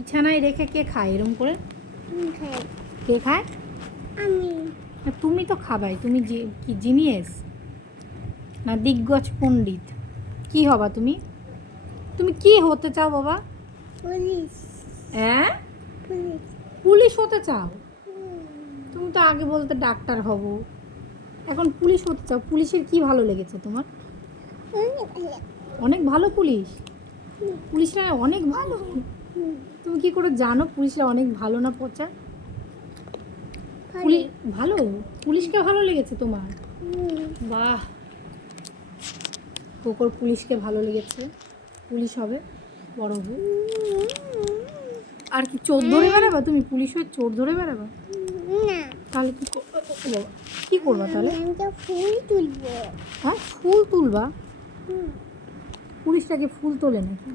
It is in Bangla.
বিছানায় রেখে কে খায় এরম করে? খাই কে খায়? আমি। তুমি তো খাবাই। তুমি কি জিনিয়াস না দিগ্গজ পণ্ডিত? কি হবা তুমি? তুমি কি হতে চাও বাবা? পুলিশ। হ্যাঁ, পুলিশ। পুলিশ হতে চাও? তুমি তো আগে বলতে ডাক্তার হব, এখন পুলিশ হতে চাও। পুলিশের কি ভালো লেগেছে তোমার? অনেক ভালো পুলিশ? পুলিশরা অনেক ভালো? তুমি কি করে জানো পুলিশরা অনেক ভালো না পচা? পুলিশ ভালো? পুলিশকে ভালো লেগেছে তোমার? বাহ, কোকর পুলিশকে ভালো লেগেছে, পুলিশ হবে, বড় হবে। আর কি চোর ধরে বেড়াবা তুমি? পুলিশ হয়ে চোর ধরে বেড়াবা? না, তাহলে কি করবা তাহলে? আমি তো ফুল তুলবো। হ্যাঁ, ফুল তুলবা? পুলিশটাকে ফুল তোলে নাকি?